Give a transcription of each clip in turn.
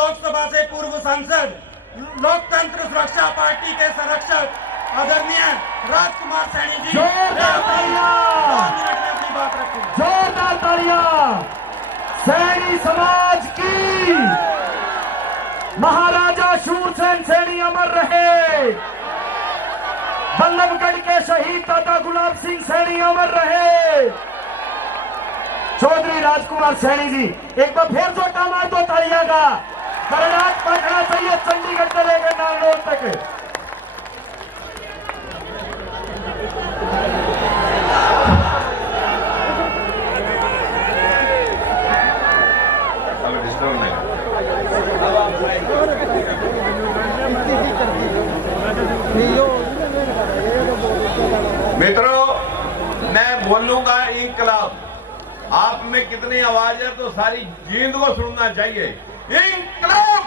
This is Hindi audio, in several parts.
लोकसभा से पूर्व सांसद, लोकतंत्र सुरक्षा पार्टी के संरक्षक आदरणीय राजकुमार सैनी जी 2 मिनट में अपनी बात रखें। जोरदार तालियां सैनी समाज की। महाराजा शूरसेन सैनी अमर रहे। बल्लभगढ़ के शहीद दादा गुलाब सिंह सैनी अमर रहे। चौधरी राजकुमार सैनी जी, एक बार फिर जोटा मार दो तालियां का। कर्नाटक पहुंचना चाहिए चंडीगढ़ से लेकर नागौर तक। मित्रों, मैं बोलूंगा इंकलाब। आप में कितनी आवाज है तो सारी जींद को सुनना चाहिए। इंकलाब।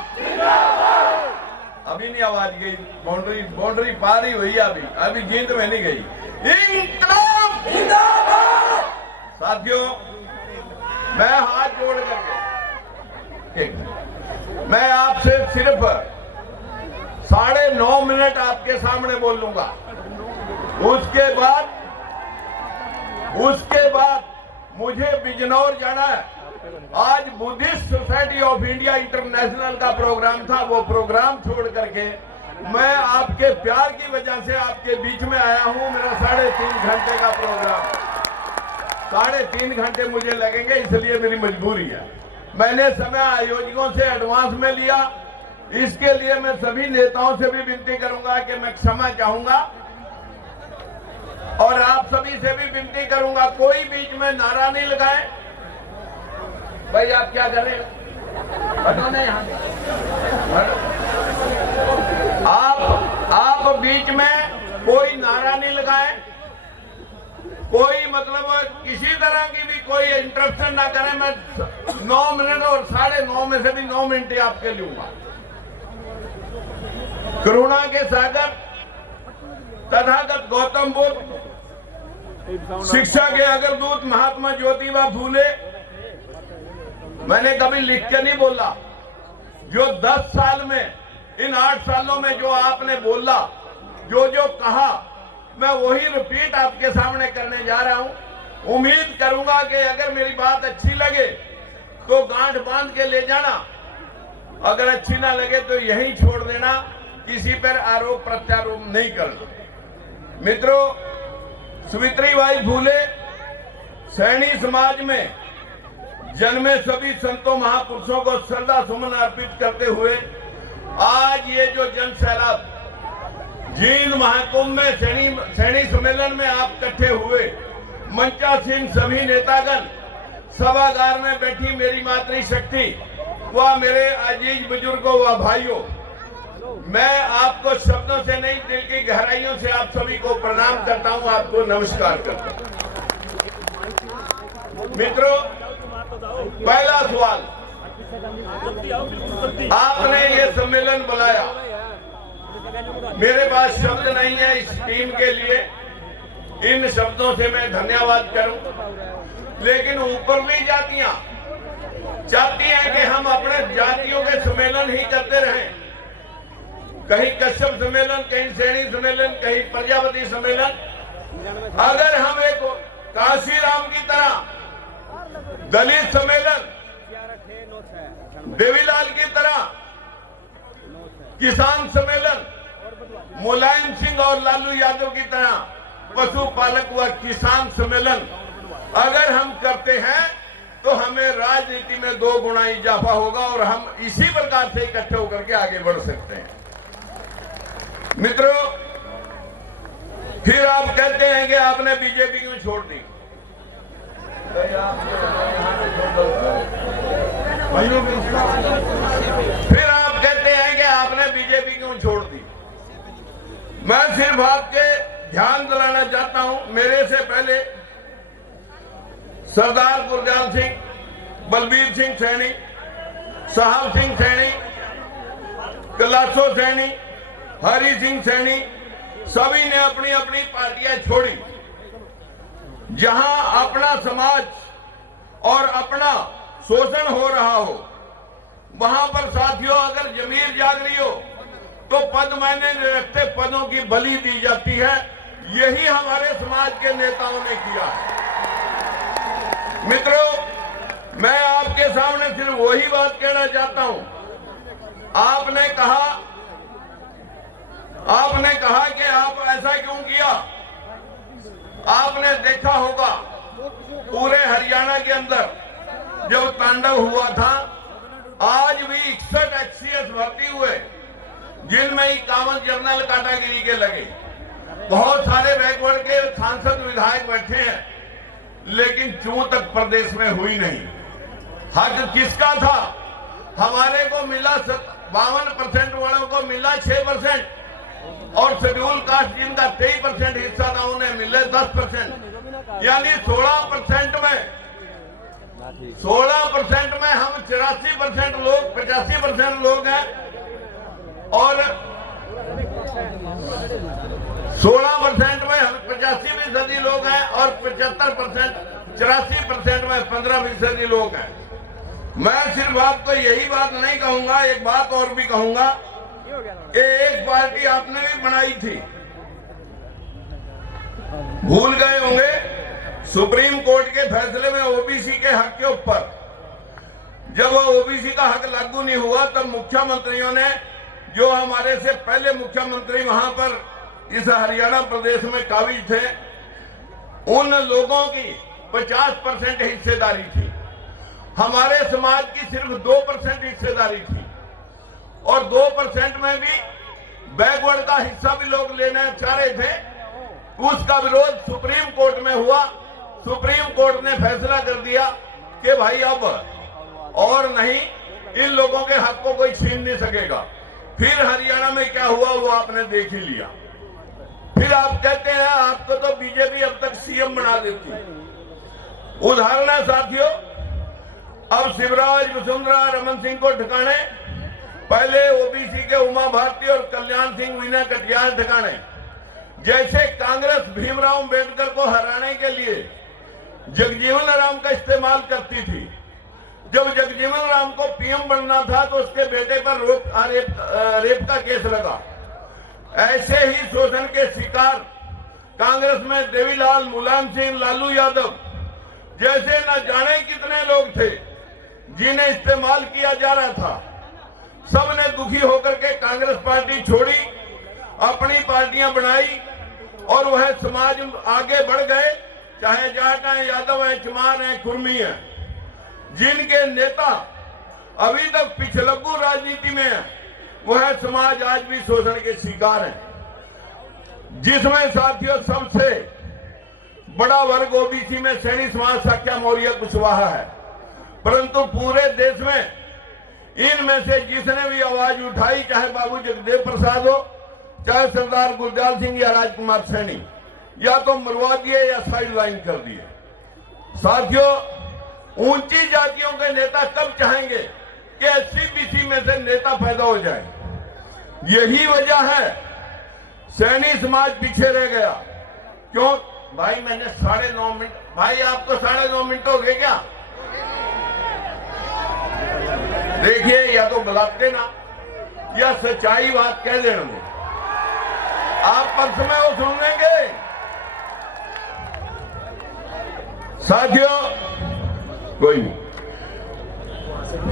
अभी नहीं आवाज गई, बाउंड्री पार ही हुई, अभी जींद में नहीं गई। इंकलाब। साथियों, मैं हाथ जोड़ करके मैं आपसे सिर्फ 9.5 मिनट आपके सामने बोलूंगा। उसके बाद मुझे बिजनौर जाना है। आज Buddhist society of India international का प्रोग्राम था। वो प्रोग्राम छोड़ करके मैं आपके प्यार की वजह से आपके बीच में आया हूं। मेरा 3.5 घंटे का प्रोग्राम, 3.5 घंटे मुझे लगेंगे, इसलिए मेरी मजबूरी है। मैंने समय आयोजकों से एडवांस में लिया। इसके लिए मैं सभी नेताओं से भी विनती करूंगा कि मैं क्षमा चाहूंगा, और आप सभी से भी विनती करूंगा कोई बीच में नारा नहीं लगाए। भाई आप क्या कर रहे हो? हटो ना यहाँ से। आप बीच में कोई नारा नहीं लगाए, कोई मतलब किसी तरह की भी कोई इंटरप्शन ना करें। मैं 9 मिनट और 9.5 में से भी 9 मिनट आपके लूंगा। करुणा के सागर तथागत गौतम बुद्ध, शिक्षा के अग्रदूत महात्मा ज्योतिबा फूले। मैंने कभी लिख के नहीं बोला। जो 10 साल में, इन 8 सालों में जो आपने बोला, जो कहा, मैं वही रिपीट आपके सामने करने जा रहा हूं। उम्मीद करूंगा कि अगर मेरी बात अच्छी लगे तो गांठ बांध के ले जाना, अगर अच्छी ना लगे तो यहीं छोड़ देना। किसी पर आरोप प्रत्यारोप नहीं करना। मित्रों, सावित्रीबाई फूले सैनी समाज में जन्मे सभी संतों महापुरुषों को श्रद्धा सुमन अर्पित करते हुए आज ये जो जन सैलाब जींद महाकुंभ में सैनी सम्मेलन में आप इकट्ठे हुए, मंचा सिंह सभी नेतागण, सभागार में बैठी मेरी मातृशक्ति व मेरे अजीज बुजुर्गों व भाइयों, मैं आपको शब्दों से नहीं, दिल की गहराइयों से आप सभी को प्रणाम करता हूं, आपको नमस्कार करता हूं। मित्रों, पहला सवाल, आपने ये सम्मेलन बुलाया। मेरे पास शब्द नहीं है इस टीम के लिए, इन शब्दों से मैं धन्यवाद करूं, लेकिन ऊपरली जातियां चाहती हैं कि हम अपने जातियों के सम्मेलन ही करते रहें। कहीं कश्यप सम्मेलन, कहीं सैनी सम्मेलन, कहीं प्रजापति सम्मेलन। अगर हम एक काशीराम की तरह दलित सम्मेलन, देवीलाल की तरह किसान सम्मेलन, मुलायम सिंह और लालू यादव की तरह पशुपालक व किसान सम्मेलन अगर हम करते हैं तो हमें राजनीति में 2 गुना इजाफा होगा और हम इसी प्रकार से इकट्ठे होकर के आगे बढ़ सकते हैं। मित्रों, फिर आप कहते हैं कि आपने बीजेपी क्यों छोड़ दी। फिर आप कहते हैं कि आपने बीजेपी क्यों छोड़ दी। मैं सिर्फ आपके ध्यान दिलाना चाहता हूं, मेरे से पहले सरदार गुरजाल सिंह, बलबीर सिंह सैनी, साहब सिंह सैनी, कैलाशो सैनी, हरि सिंह सैनी, सभी ने अपनी अपनी पार्टियां छोड़ी। जहां अपना समाज और अपना शोषण हो रहा हो, वहां पर साथियों अगर जमीर जाग रही हो तो पद मायने नहीं रखते, पदों की बलि दी जाती है। यही हमारे समाज के नेताओं ने किया है। मित्रों, मैं आपके सामने सिर्फ वही बात कहना चाहता हूं। आपने कहा कि आप ऐसा क्यों किया। आपने देखा होगा पूरे हरियाणा के अंदर जब तांडव हुआ था, आज भी 61 HCS भर्ती हुए, जिनमें 51 जनरल काटागिरी के लगे। बहुत सारे बैकवर्ड के सांसद विधायक बैठे हैं, लेकिन चूं तक प्रदेश में हुई नहीं। हक किसका था? हमारे को मिला 52% वालों को मिला 6%, और शेड्यूल कास्ट जिनका 23% हिस्सा था उन्हें मिले 10%, यानी 16% में हम 84% लोग 85% लोग हैं, और 16% में हम 85% लोग हैं, और 75% 84% में 15% लोग हैं। मैं सिर्फ आपको यही बात नहीं कहूंगा, एक बात और भी कहूंगा कि एक पार्टी आपने भी बनाई थी, भूल गए होंगे, सुप्रीम कोर्ट के फैसले में ओबीसी के हक के ऊपर जब ओबीसी का हक लागू नहीं हुआ, तब मुख्यमंत्रियों ने, जो हमारे से पहले मुख्यमंत्री वहां पर इस हरियाणा प्रदेश में काबिज थे, उन लोगों की 50% हिस्सेदारी थी। हमारे समाज की सिर्फ 2% हिस्सेदारी थी, और 2% में भी बैकवर्ड का हिस्सा भी लोग लेना चाह रहे थे। उसका विरोध सुप्रीम कोर्ट में हुआ। सुप्रीम कोर्ट ने फैसला कर दिया कि भाई अब और नहीं, इन लोगों के हक को कोई छीन नहीं सकेगा। फिर हरियाणा में क्या हुआ वो आपने देख ही लिया। फिर आप कहते हैं आपको तो बीजेपी अब तक सीएम बना देती। उदाहरण है साथियों, अब शिवराज वसुंधरा रमन सिंह को ठिकाने, पहले ओबीसी के उमा भारती और कल्याण सिंह विनय कटियार ठिकाने। जैसे कांग्रेस भीमराव अंबेडकर को हराने के लिए जगजीवन राम का इस्तेमाल करती थी। जब जगजीवन राम को पीएम बनना था तो उसके बेटे पर रेप का केस लगा। ऐसे ही शोषण के शिकार कांग्रेस में देवीलाल, मुलायम सिंह, लालू यादव जैसे न जाने कितने लोग थे जिन्हें इस्तेमाल किया जा रहा था। सबने दुखी होकर के कांग्रेस पार्टी छोड़ी, अपनी पार्टियां बनाई, और वह समाज आगे बढ़ गए, चाहे जाट हैं, यादव हैं, चमार हैं, कुर्मी हैं। जिनके नेता अभी तक पिछलग्गू राजनीति में है, वह समाज आज भी शोषण के शिकार है, जिसमें साथियों सबसे बड़ा वर्ग ओबीसी में सैनी समाज साक्या मौर्य कुशवाहा है। परंतु पूरे देश में इनमें से जिसने भी आवाज उठाई, चाहे बाबू जगदेव प्रसाद हो, चाहे सरदार गुरदयाल सिंह या राजकुमार सैनी, या तो मरवा दिए या साइड लाइन कर दिए। साथियों, ऊंची जातियों के नेता कब चाहेंगे कि एससी-बीसी में से नेता पैदा हो जाए? यही वजह है सैनी समाज पीछे रह गया। क्यों भाई? मैंने 9.5 मिनट, भाई आपको 9.5 मिनट हो गए क्या? देखिए, या तो बुलाते ना या सच्चाई बात कह देना दे। आप पक्ष में वो सुन लेंगे। साथियों, कोई नहीं,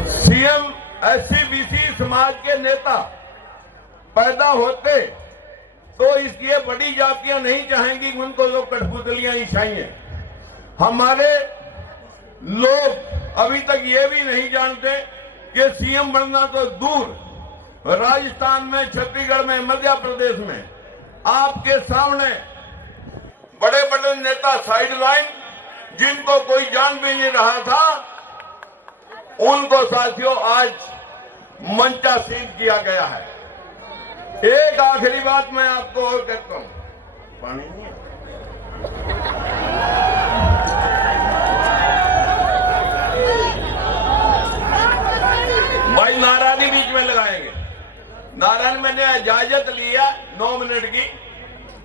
सीएम एससी-बीसी समाज के नेता पैदा होते तो इसलिए बड़ी जातियां नहीं चाहेंगी उनको लोग कठपुतलियां ही चाहिए। हमारे लोग अभी तक ये भी नहीं जानते कि सीएम बनना तो दूर, राजस्थान में, छत्तीसगढ़ में, मध्य प्रदेश में आपके सामने बड़े बड़े नेता साइड लाइन, जिनको कोई जान भी नहीं रहा था, उनको साथियों आज मंचासीन किया गया है। एक आखिरी बात मैं आपको और कहता हूं, पानी नहीं है। भाई नारायणी बीच में लगाएंगे। नारायण, मैंने इजाजत लिया 9 मिनट की,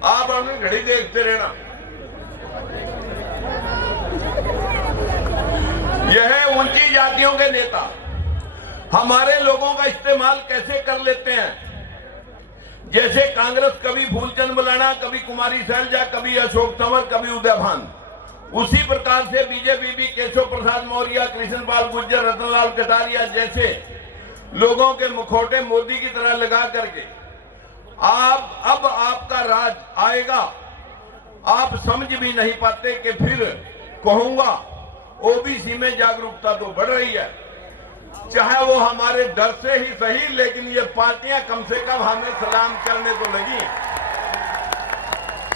आप अपनी घड़ी देखते रहना। यह ऊंची जातियों के नेता हमारे लोगों का इस्तेमाल कैसे कर लेते हैं। जैसे कांग्रेस कभी फूलचंद मौलाना, कभी कुमारी शैलजा, कभी अशोक तंवर, कभी उदय भान, उसी प्रकार से बीजेपी भी केशव प्रसाद मौर्य, कृष्ण पाल गुर्जर, रतनलाल कटारिया जैसे लोगों के मुखौटे मोदी की तरह लगा करके अब आपका राज आएगा। आप समझ भी नहीं पाते कि फिर कहूंगा ओबीसी में जागरूकता तो बढ़ रही है, चाहे वो हमारे डर से ही सही, लेकिन ये पार्टियां कम से कम हमें सलाम करने तो लगी।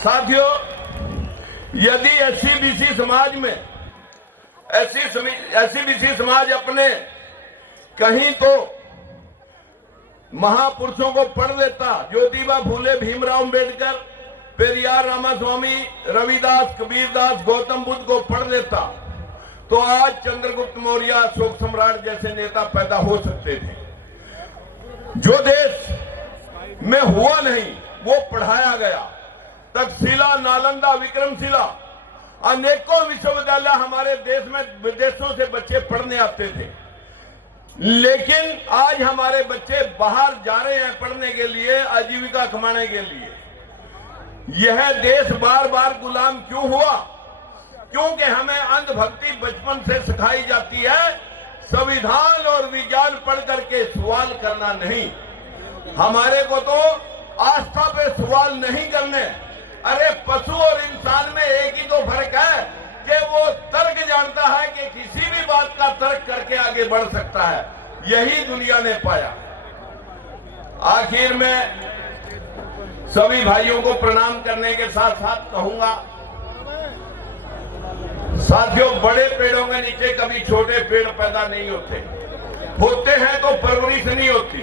साथियों, यदि एससी समाज में एससी समाज अपने कहीं तो महापुरुषों को पढ़ लेता, ज्योतिबा फूले, भीमराव अंबेडकर, पेरियार रामास्वामी, रविदास, कबीरदास, गौतम बुद्ध को पढ़ लेता, तो आज चंद्रगुप्त मौर्य, अशोक सम्राट जैसे नेता पैदा हो सकते थे। जो देश में हुआ नहीं वो पढ़ाया गया। तक्षशिला, नालंदा, विक्रमशिला, अनेकों विश्वविद्यालय हमारे देश में विदेशों से बच्चे पढ़ने आते थे, लेकिन आज हमारे बच्चे बाहर जा रहे हैं पढ़ने के लिए, आजीविका कमाने के लिए। यह देश बार बार गुलाम क्यों हुआ? क्योंकि हमें अंधभक्ति बचपन से सिखाई जाती है, संविधान और विज्ञान पढ़ करके सवाल करना नहीं। हमारे को तो आस्था पे सवाल नहीं करने। अरे पशु और इंसान में एक ही तो फर्क है कि वो तर्क जानता है कि किसी भी बात का तर्क करके आगे बढ़ सकता है। यही दुनिया ने पाया। आखिर में सभी भाइयों को प्रणाम करने के साथ साथ कहूंगा, साथियों, बड़े पेड़ों के नीचे कभी छोटे पेड़ पैदा नहीं होते, होते हैं तो परवरिश नहीं होती।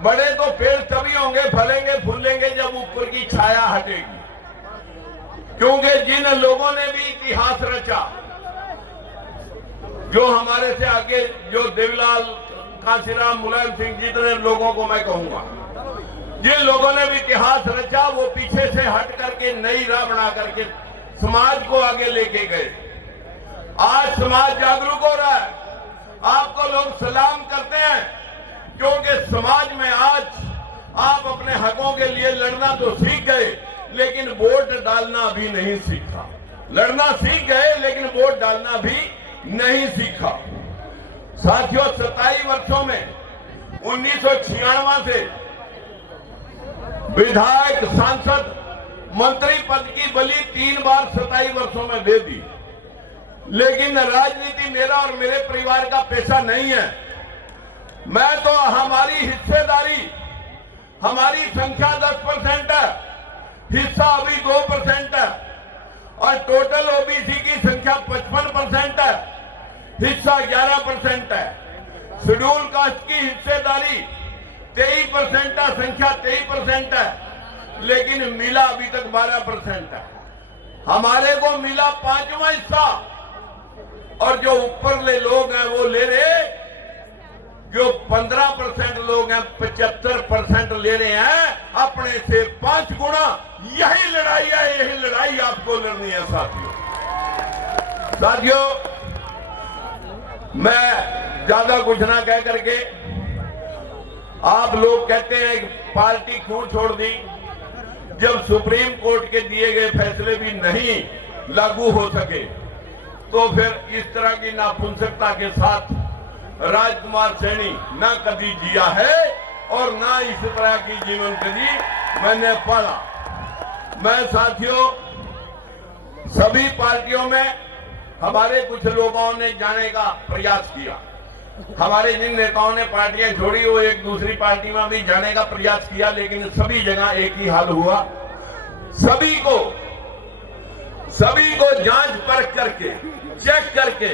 बड़े तो पेड़ तभी होंगे, फलेंगे, फूलेंगे जब ऊपर की छाया हटेगी। क्योंकि जिन लोगों ने भी इतिहास रचा, जो हमारे से आगे, जो देवीलाल, कांशीराम, मुलायम सिंह, जितने लोगों को मैं कहूंगा, जिन लोगों ने भी इतिहास रचा, वो पीछे से हट करके नई राह बना करके समाज को आगे लेके गए। आज समाज जागरूक हो रहा है, आपको लोग सलाम करते हैं, क्योंकि समाज में आज आप अपने हकों के लिए लड़ना तो सीख गए, लेकिन वोट डालना भी नहीं सीखा। लड़ना सीख गए, लेकिन वोट डालना भी नहीं सीखा। साथियों, 27 वर्षों में 1996 से विधायक, सांसद, मंत्री पद की बलि 3 बार 27 वर्षों में दे दी, लेकिन राजनीति मेरा और मेरे परिवार का पेशा नहीं है। मैं तो हमारी हिस्सेदारी, हमारी संख्या 10% है, हिस्सा अभी 2% है, और टोटल ओबीसी की संख्या 55% है, हिस्सा 11% है। शेड्यूल कास्ट की हिस्सेदारी 23% है, संख्या 23% है, लेकिन मिला अभी तक 12% है। हमारे को मिला 5वां हिस्सा, और जो ऊपरले लोग हैं वो ले रहे, जो 15% लोग हैं 75% ले रहे हैं, अपने से 5 गुना। यही लड़ाई है, यही लड़ाई आपको लड़नी है साथियों। मैं ज्यादा कुछ ना कह करके, आप लोग कहते हैं पार्टी क्यों छोड़ दी, जब सुप्रीम कोर्ट के दिए गए फैसले भी नहीं लागू हो सके, तो फिर इस तरह की नापुंसकता के साथ राजकुमार सैनी न कभी जिया है और ना इस तरह की जीवन कभी मैंने पढ़ा। मैं साथियों, सभी पार्टियों में हमारे कुछ लोगों ने जाने का प्रयास किया। हमारे जिन नेताओं ने पार्टियां छोड़ी, वो एक दूसरी पार्टी में भी जाने का प्रयास किया, लेकिन सभी जगह एक ही हाल हुआ। सभी को जांच परख करके, चेक करके,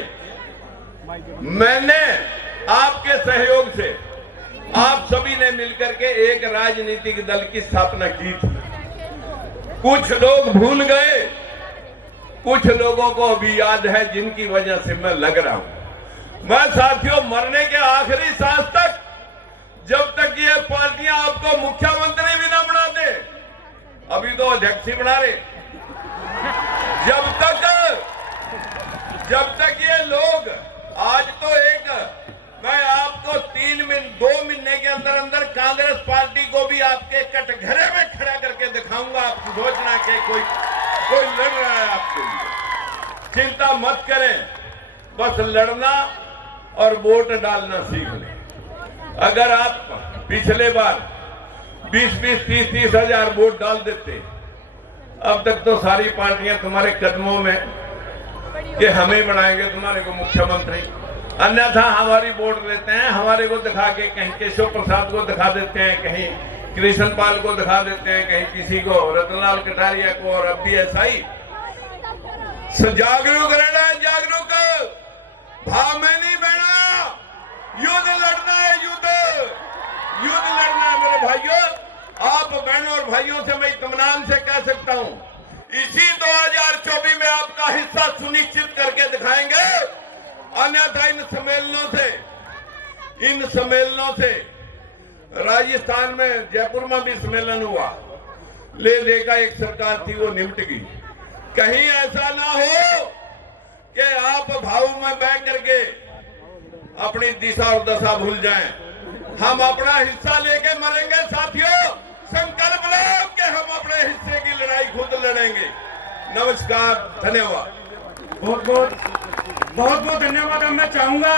मैंने आपके सहयोग से, आप सभी ने मिलकर के एक राजनीतिक दल की स्थापना की थी। कुछ लोग भूल गए, कुछ लोगों को अभी याद है, जिनकी वजह से मैं लग रहा हूं। मैं साथियों, मरने के आखिरी सांस तक, जब तक ये पार्टियां आपको मुख्यमंत्री भी ना बना दे, अभी तो अध्यक्ष ही बना रहे, जब तक ये लोग, आज तो कटघरे में खड़ा करके दिखाऊंगा। आप सोचना कि कोई लड़ रहा है आपके लिए। चिंता मत करें, बस लड़ना और वोट डालना सीख लें। अगर आप पिछले बार 20-20, 30-30 हजार वोट डाल देते, अब तक तो सारी पार्टियां तुम्हारे कदमों में कि हमें बनाएंगे तुम्हारे को मुख्यमंत्री। अन्यथा हमारी वोट लेते हैं, हमारे को दिखा के कहीं केशव प्रसाद को दिखा देते हैं, कहीं कृष्ण पाल को दिखा देते हैं, कहीं किसी को रतनलाल कटारिया को, और अब भी ऐसा ही। जागरूक रहना, जागरूक भाव में नहीं बहना, युद्ध लड़ना है, युद्ध लड़ना है मेरे भाइयों। आप बहनों और भाइयों से मैं इत्मीनान से कह सकता हूं, इसी 2024 में आपका हिस्सा सुनिश्चित करके दिखाएंगे। अन्यथा इन सम्मेलनों से राजस्थान में जयपुर में भी सम्मेलन हुआ, ले का एक सरकार थी वो निपट गई। कहीं ऐसा ना हो कि आप भाव में बैठ करके अपनी दिशा और दशा भूल जाएं। हम अपना हिस्सा लेके मरेंगे साथियों। संकल्प लो कि हम अपने हिस्से की लड़ाई खुद लड़ेंगे। नमस्कार, धन्यवाद। बहुत बहुत धन्यवाद। अब मैं चाहूंगा